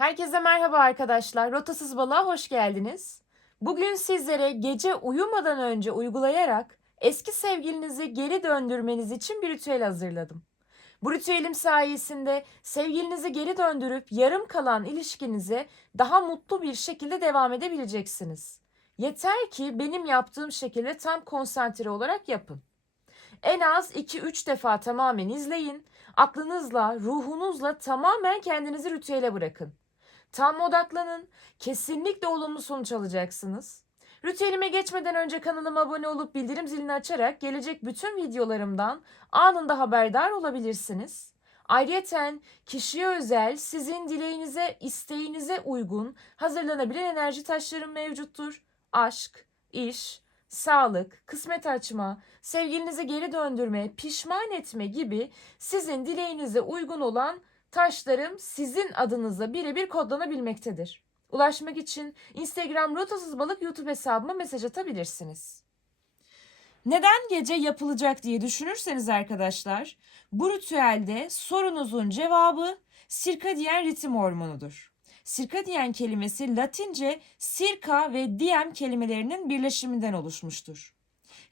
Herkese merhaba arkadaşlar. Rotasız balığa hoş geldiniz. Bugün sizlere gece uyumadan önce uygulayarak eski sevgilinizi geri döndürmeniz için bir ritüel hazırladım. Bu ritüelim sayesinde sevgilinizi geri döndürüp yarım kalan ilişkinize daha mutlu bir şekilde devam edebileceksiniz. Yeter ki benim yaptığım şekilde tam konsantre olarak yapın. En az 2-3 defa tamamen izleyin. Aklınızla, ruhunuzla tamamen kendinizi ritüele bırakın. Tam odaklanın. Kesinlikle olumlu sonuç alacaksınız. Ritüelime geçmeden önce kanalıma abone olup bildirim zilini açarak gelecek bütün videolarımdan anında haberdar olabilirsiniz. Ayrıca kişiye özel, sizin dileğinize, isteğinize uygun hazırlanabilen enerji taşlarım mevcuttur. Aşk, iş, sağlık, kısmet açma, sevgilinizi geri döndürme, pişman etme gibi sizin dileğinize uygun olan taşlarım sizin adınıza birebir kodlanabilmektedir. Ulaşmak için Instagram Rotasız Balık YouTube hesabıma mesaj atabilirsiniz. Neden gece yapılacak diye düşünürseniz arkadaşlar, bu ritüelde sorunuzun cevabı sirkadiyen ritim hormonudur. Sirkadiyen kelimesi Latince sirka ve diem kelimelerinin birleşiminden oluşmuştur.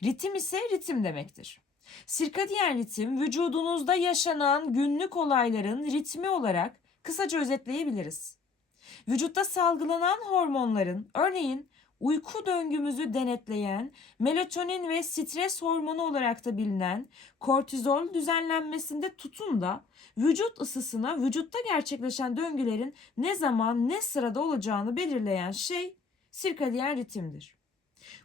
Ritim ise ritim demektir. Sirkadiyen ritim vücudunuzda yaşanan günlük olayların ritmi olarak kısaca özetleyebiliriz. Vücutta salgılanan hormonların örneğin uyku döngümüzü denetleyen melatonin ve stres hormonu olarak da bilinen kortizol düzenlenmesinde tutun da vücut ısısına vücutta gerçekleşen döngülerin ne zaman ne sırada olacağını belirleyen şey sirkadiyen ritimdir.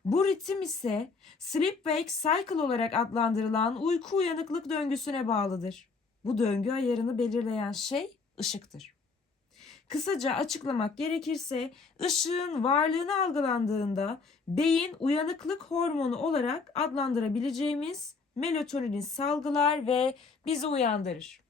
Bu ritim ise sleep-wake cycle olarak adlandırılan uyku uyanıklık döngüsüne bağlıdır. Bu döngü ayarını belirleyen şey ışıktır. Kısaca açıklamak gerekirse ışığın varlığını algılandığında beyin uyanıklık hormonu olarak adlandırabileceğimiz melatonini salgılar ve bizi uyandırır.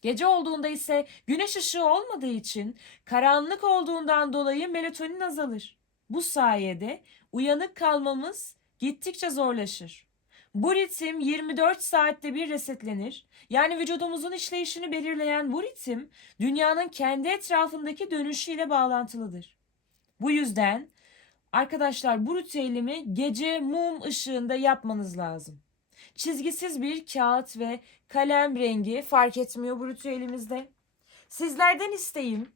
Gece olduğunda ise güneş ışığı olmadığı için karanlık olduğundan dolayı melatonin azalır. Bu sayede uyanık kalmamız gittikçe zorlaşır. Bu ritim 24 saatte bir resetlenir. Yani vücudumuzun işleyişini belirleyen bu ritim dünyanın kendi etrafındaki dönüşüyle bağlantılıdır. Bu yüzden arkadaşlar bu ritüelimi gece mum ışığında yapmanız lazım. Çizgisiz bir kağıt ve kalem rengi fark etmiyor bu ritüelimizde. Sizlerden isteğim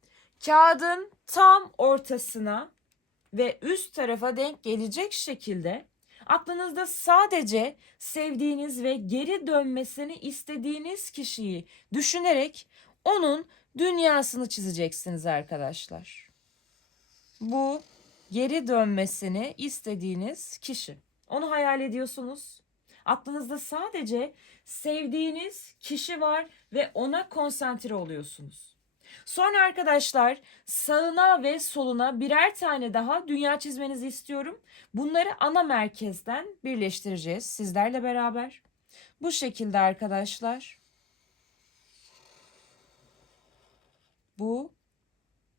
kağıdın tam ortasına ve üst tarafa denk gelecek şekilde aklınızda sadece sevdiğiniz ve geri dönmesini istediğiniz kişiyi düşünerek onun dünyasını çizeceksiniz arkadaşlar. Bu geri dönmesini istediğiniz kişi. Onu hayal ediyorsunuz. Aklınızda sadece sevdiğiniz kişi var ve ona konsantre oluyorsunuz. Sonra arkadaşlar sağına ve soluna birer tane daha dünya çizmenizi istiyorum. Bunları ana merkezden birleştireceğiz sizlerle beraber. Bu şekilde arkadaşlar. Bu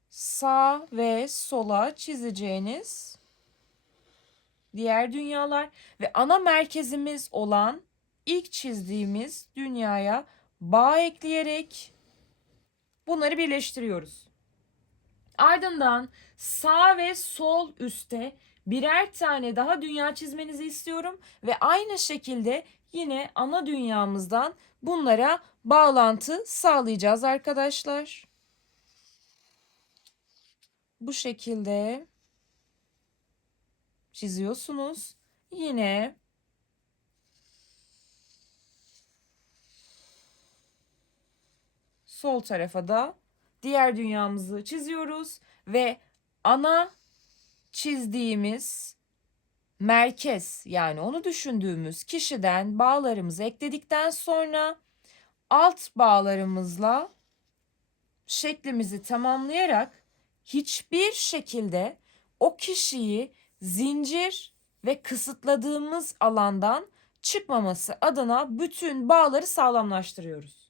sağ ve sola çizeceğiniz diğer dünyalar ve ana merkezimiz olan ilk çizdiğimiz dünyaya bağ ekleyerek Bunları birleştiriyoruz. Ardından sağ ve sol üstte birer tane daha dünya çizmenizi istiyorum ve aynı şekilde yine ana dünyamızdan bunlara bağlantı sağlayacağız arkadaşlar. Bu şekilde çiziyorsunuz. Yine sol tarafa da diğer dünyamızı çiziyoruz ve ana çizdiğimiz merkez yani onu düşündüğümüz kişiden bağlarımızı ekledikten sonra alt bağlarımızla şeklimizi tamamlayarak hiçbir şekilde o kişiyi zincir ve kısıtladığımız alandan çıkmaması adına bütün bağları sağlamlaştırıyoruz.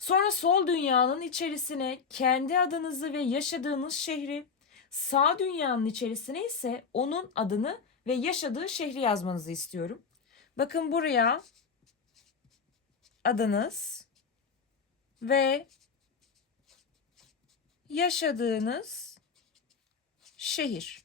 Sonra sol dünyanın içerisine kendi adınızı ve yaşadığınız şehri, sağ dünyanın içerisine ise onun adını ve yaşadığı şehri yazmanızı istiyorum. Bakın buraya adınız ve yaşadığınız şehir.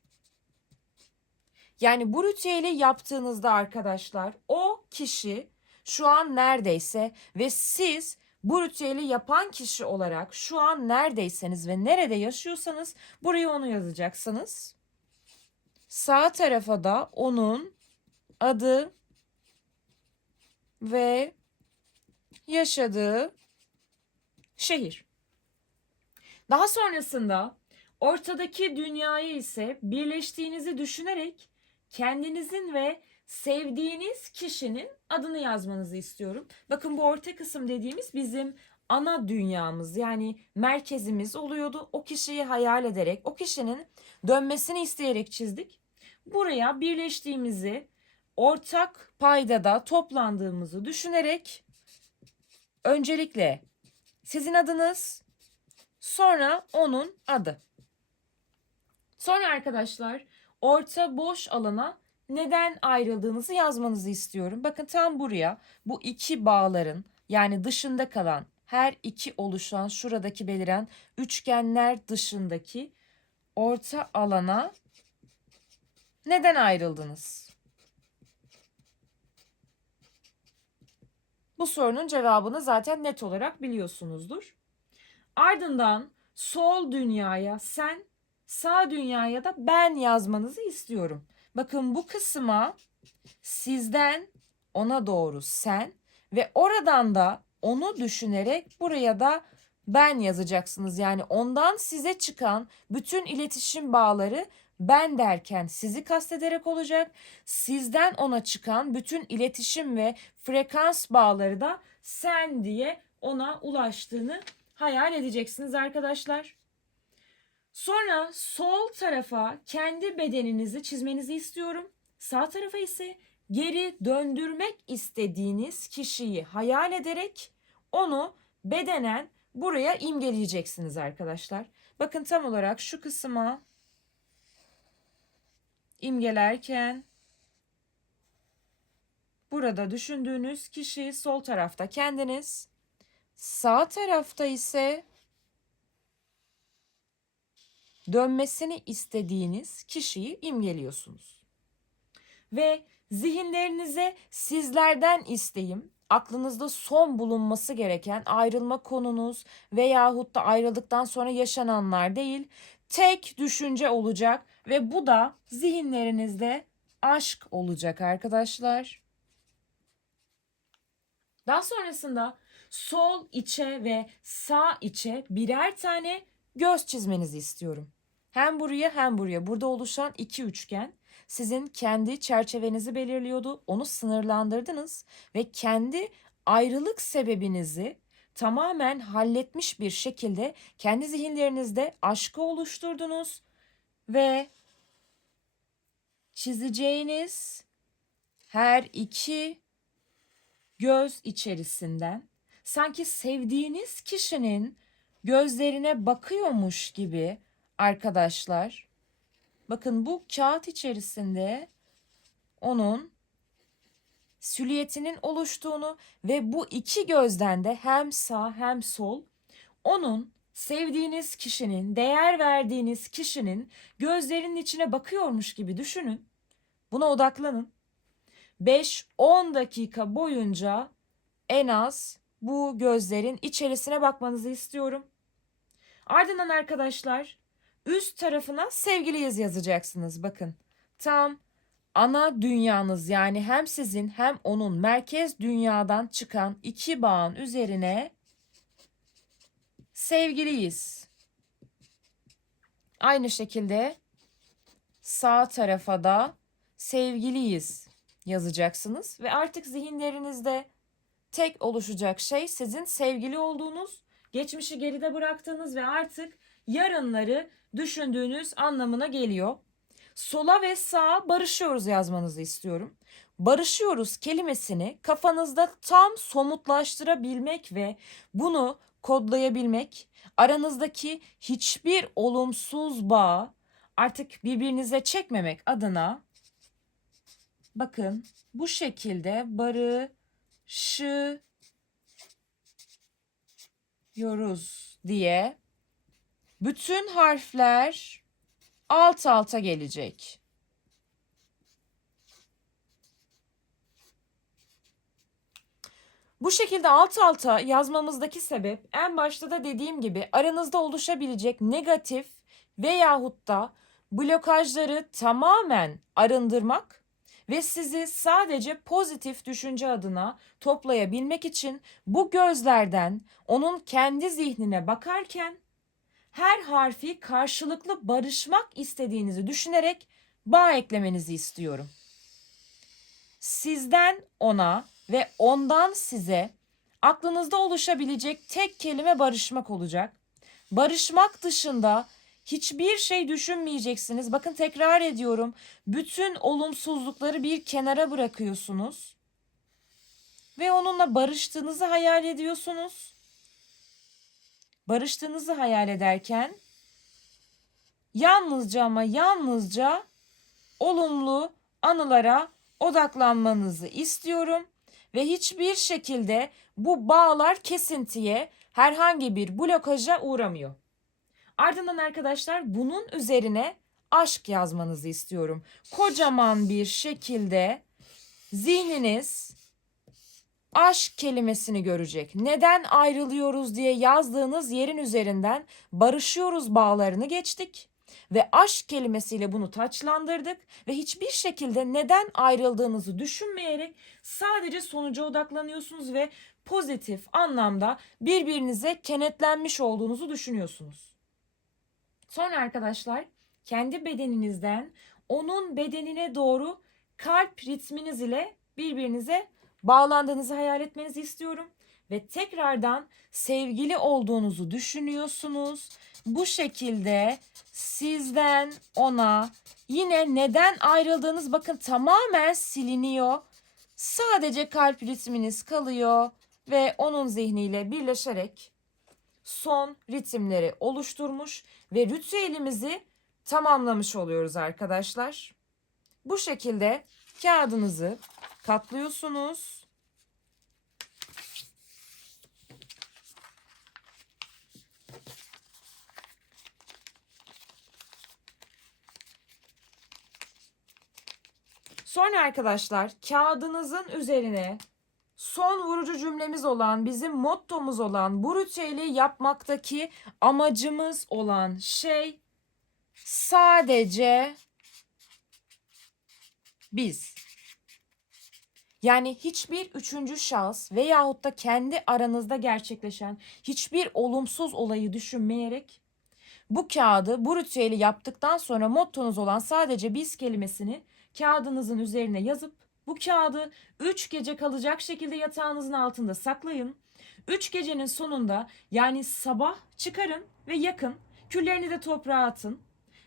Yani bu ritüeli yaptığınızda arkadaşlar o kişi şu an neredeyse ve siz bu ritüeli yapan kişi olarak şu an neredeyseniz ve nerede yaşıyorsanız buraya onu yazacaksınız. Sağ tarafa da onun adı ve yaşadığı şehir. Daha sonrasında ortadaki dünyayı ise birleştiğinizi düşünerek kendinizin ve sevdiğiniz kişinin adını yazmanızı istiyorum. Bakın bu orta kısım dediğimiz bizim ana dünyamız yani merkezimiz oluyordu. O kişiyi hayal ederek, o kişinin dönmesini isteyerek çizdik. Buraya birleştiğimizi, ortak paydada toplandığımızı düşünerek öncelikle sizin adınız, sonra onun adı. Sonra arkadaşlar orta boş alana neden ayrıldığınızı yazmanızı istiyorum. Bakın tam buraya bu iki bağların yani dışında kalan her iki oluşan şuradaki beliren üçgenler dışındaki orta alana neden ayrıldınız? Bu sorunun cevabını zaten net olarak biliyorsunuzdur. Ardından sol dünyaya sen, sağ dünyaya da ben yazmanızı istiyorum. Bakın bu kısma sizden ona doğru sen ve oradan da onu düşünerek buraya da ben yazacaksınız. Yani ondan size çıkan bütün iletişim bağları ben derken sizi kastederek olacak. Sizden ona çıkan bütün iletişim ve frekans bağları da sen diye ona ulaştığını hayal edeceksiniz arkadaşlar. Sonra sol tarafa kendi bedeninizi çizmenizi istiyorum. Sağ tarafa ise geri döndürmek istediğiniz kişiyi hayal ederek onu bedenen buraya imgeleyeceksiniz arkadaşlar. Bakın tam olarak şu kısma imgelerken burada düşündüğünüz kişi sol tarafta kendiniz, sağ tarafta ise dönmesini istediğiniz kişiyi imgeliyorsunuz. Ve zihinlerinize sizlerden isteğim, aklınızda son bulunması gereken ayrılma konunuz veyahut da ayrıldıktan sonra yaşananlar değil, tek düşünce olacak ve bu da zihinlerinizde aşk olacak arkadaşlar. Daha sonrasında sol içe ve sağ içe birer tane göz çizmenizi istiyorum. Hem buraya hem buraya burada oluşan iki üçgen sizin kendi çerçevenizi belirliyordu. Onu sınırlandırdınız ve kendi ayrılık sebebinizi tamamen halletmiş bir şekilde kendi zihinlerinizde aşkı oluşturdunuz ve çizeceğiniz her iki göz içerisinden sanki sevdiğiniz kişinin gözlerine bakıyormuş gibi arkadaşlar. Bakın bu kağıt içerisinde onun silüetinin oluştuğunu ve bu iki gözden de hem sağ hem sol onun sevdiğiniz kişinin, değer verdiğiniz kişinin gözlerinin içine bakıyormuş gibi düşünün. Buna odaklanın. 5-10 dakika boyunca en az bu gözlerin içerisine bakmanızı istiyorum. Ardından arkadaşlar üst tarafına sevgiliyiz yazacaksınız. Bakın tam ana dünyanız yani hem sizin hem onun merkez dünyadan çıkan iki bağın üzerine sevgiliyiz. Aynı şekilde sağ tarafa da sevgiliyiz yazacaksınız ve artık zihinlerinizde tek oluşacak şey sizin sevgili olduğunuz, geçmişi geride bıraktığınız ve artık yarınları düşündüğünüz anlamına geliyor. Sola ve sağa barışıyoruz yazmanızı istiyorum. Barışıyoruz kelimesini kafanızda tam somutlaştırabilmek ve bunu kodlayabilmek, aranızdaki hiçbir olumsuz bağ artık birbirinize çekmemek adına bakın bu şekilde barışıyoruz diye Bütün harfler alt alta gelecek. Bu şekilde alt alta yazmamızdaki sebep en başta da dediğim gibi aranızda oluşabilecek negatif veyahut da blokajları tamamen arındırmak ve sizi sadece pozitif düşünce adına toplayabilmek için bu gözlerden onun kendi zihnine bakarken her harfi karşılıklı barışmak istediğinizi düşünerek bağ eklemenizi istiyorum. Sizden ona ve ondan size aklınızda oluşabilecek tek kelime barışmak olacak. Barışmak dışında hiçbir şey düşünmeyeceksiniz. Bakın tekrar ediyorum. Bütün olumsuzlukları bir kenara bırakıyorsunuz. Ve onunla barıştığınızı hayal ediyorsunuz. Barıştığınızı hayal ederken yalnızca ama yalnızca olumlu anılara odaklanmanızı istiyorum ve hiçbir şekilde bu bağlar kesintiye herhangi bir blokaja uğramıyor. Ardından arkadaşlar bunun üzerine aşk yazmanızı istiyorum. Kocaman bir şekilde zihniniz aşk kelimesini görecek. Neden ayrılıyoruz diye yazdığınız yerin üzerinden barışıyoruz bağlarını geçtik ve aşk kelimesiyle bunu taçlandırdık ve hiçbir şekilde neden ayrıldığınızı düşünmeyerek sadece sonuca odaklanıyorsunuz ve pozitif anlamda birbirinize kenetlenmiş olduğunuzu düşünüyorsunuz. Sonra arkadaşlar kendi bedeninizden onun bedenine doğru kalp ritminiz ile birbirinize bağlandığınızı hayal etmenizi istiyorum ve tekrardan sevgili olduğunuzu düşünüyorsunuz. Bu şekilde sizden ona yine neden ayrıldığınız bakın tamamen siliniyor. Sadece kalp ritminiz kalıyor ve onun zihniyle birleşerek son ritimleri oluşturmuş ve ritüelimizi tamamlamış oluyoruz arkadaşlar. Bu şekilde kağıdınızı katlıyorsunuz. Sonra arkadaşlar kağıdınızın üzerine son vurucu cümlemiz olan, bizim mottomuz olan bu ritüeli yapmaktaki amacımız olan şey sadece biz. Yani hiçbir üçüncü şahıs veyahut da kendi aranızda gerçekleşen hiçbir olumsuz olayı düşünmeyerek bu kağıdı, bu ritüeli yaptıktan sonra mottonuz olan sadece biz kelimesini kağıdınızın üzerine yazıp bu kağıdı 3 gece kalacak şekilde yatağınızın altında saklayın. 3 gecenin sonunda yani sabah çıkarın ve yakın. Küllerini de toprağa atın.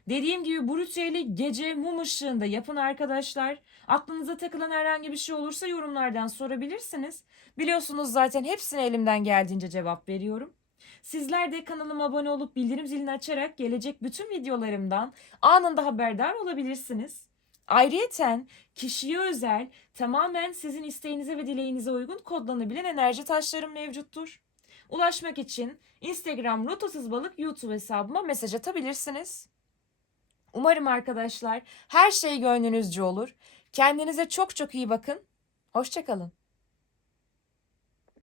Dediğim gibi bu ritüeli gece mum ışığında yapın arkadaşlar. Aklınıza takılan herhangi bir şey olursa yorumlardan sorabilirsiniz. Biliyorsunuz zaten hepsine elimden geldiğince cevap veriyorum. Sizler de kanalıma abone olup bildirim zilini açarak gelecek bütün videolarımdan anında haberdar olabilirsiniz. Ayrıyeten kişiye özel tamamen sizin isteğinize ve dileğinize uygun kodlanabilen enerji taşlarım mevcuttur. Ulaşmak için Instagram Rotasız Balık YouTube hesabıma mesaj atabilirsiniz. Umarım arkadaşlar her şey gönlünüzce olur. Kendinize çok çok iyi bakın. Hoşçakalın.